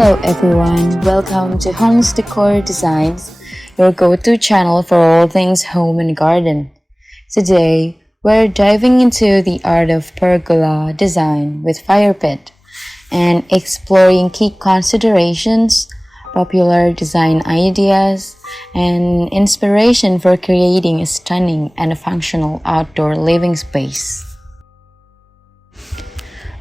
Hello everyone, welcome to Homes Decor Designs, your go-to channel for all things home and garden. Today, we're diving into the art of pergola design with Firepit and exploring key considerations, popular design ideas, and inspiration for creating a stunning and functional outdoor living space.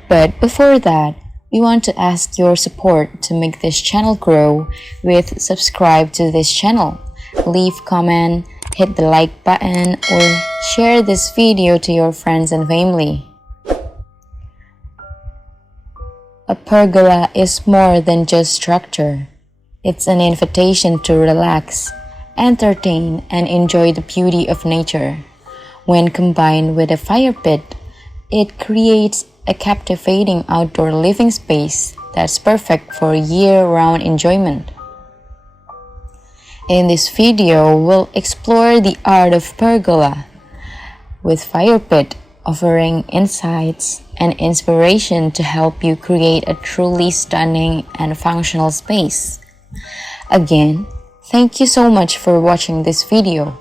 But before that, we want to ask your support to make this channel grow with subscribe to this channel, leave comment, hit the like button, or share this video to your friends and family. A pergola is more than just structure. It's an invitation to relax, entertain, and enjoy the beauty of nature. When combined with a fire pit, it creates a captivating outdoor living space that's perfect for year-round enjoyment. In this video, we'll explore the art of pergola, with Firepit offering insights and inspiration to help you create a truly stunning and functional space. Again, thank you so much for watching this video.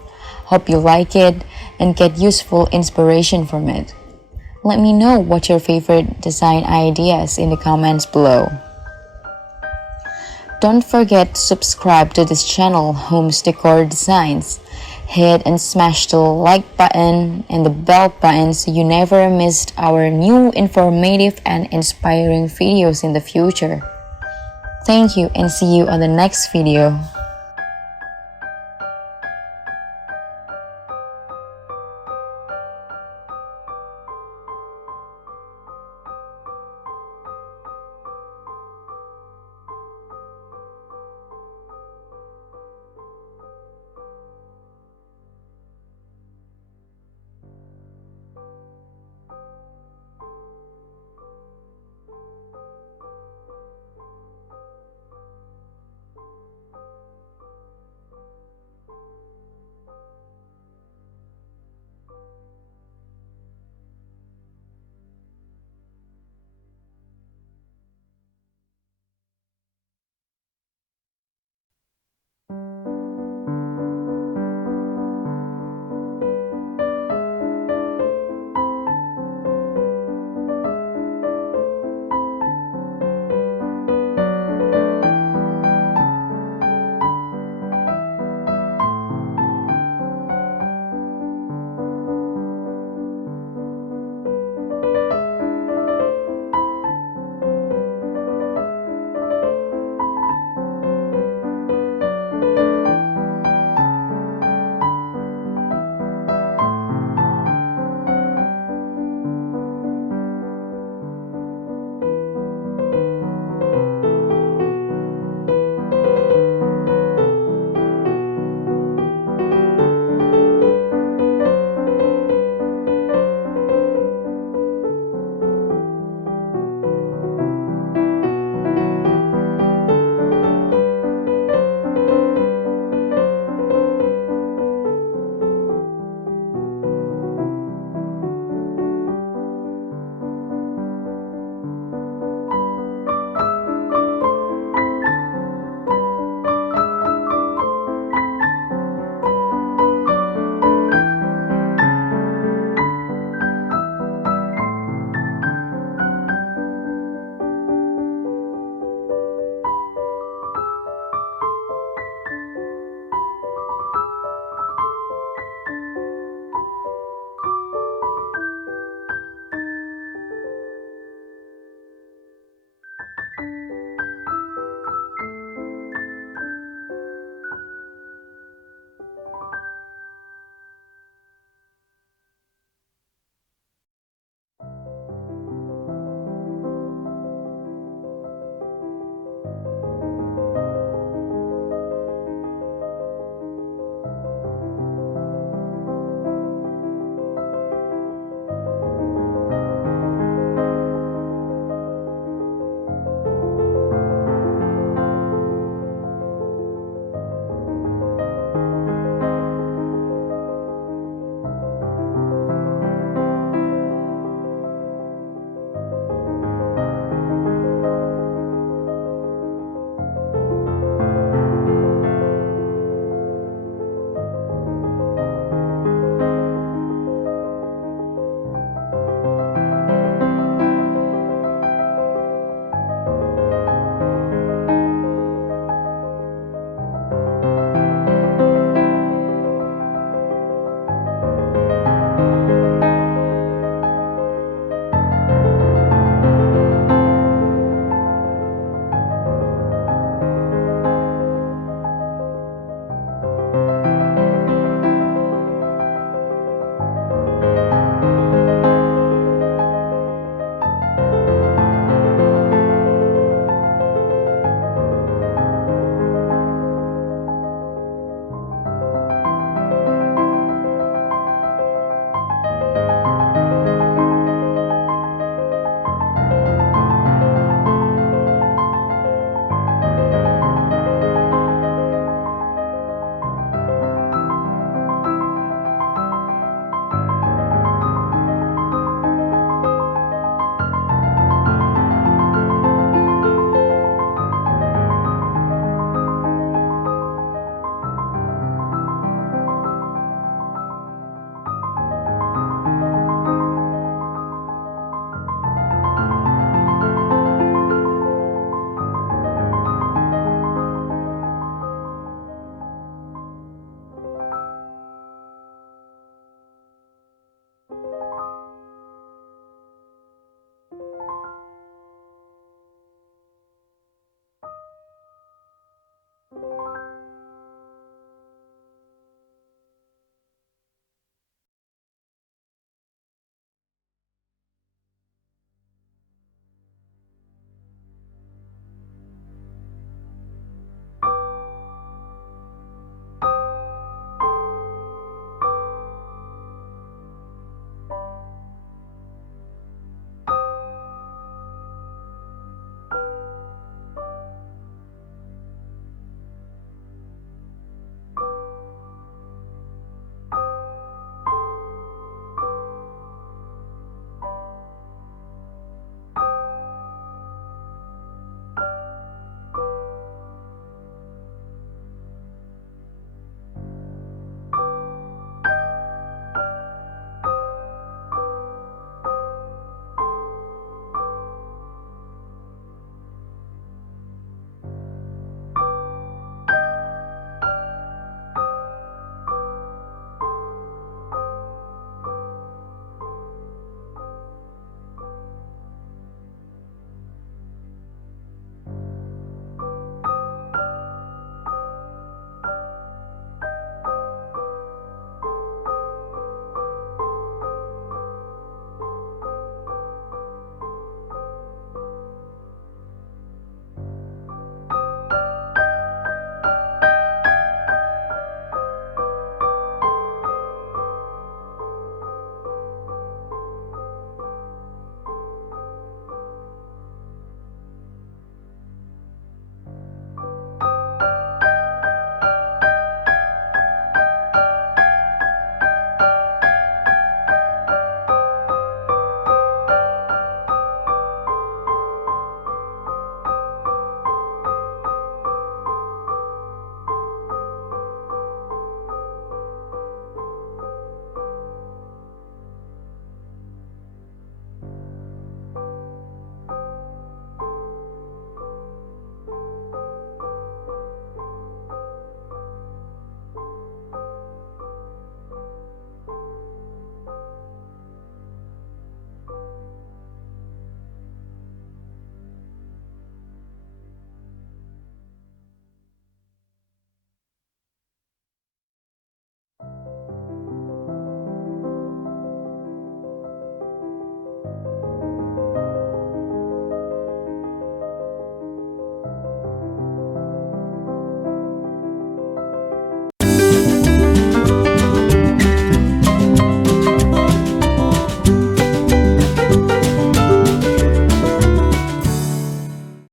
Hope you like it and get useful inspiration from it. Let me know what your favorite design ideas in the comments below. Don't forget to subscribe to this channel, Homes Decor Designs. Hit and smash the like button and the bell button so you never missed our new informative and inspiring videos in the future. Thank you and see you on the next video.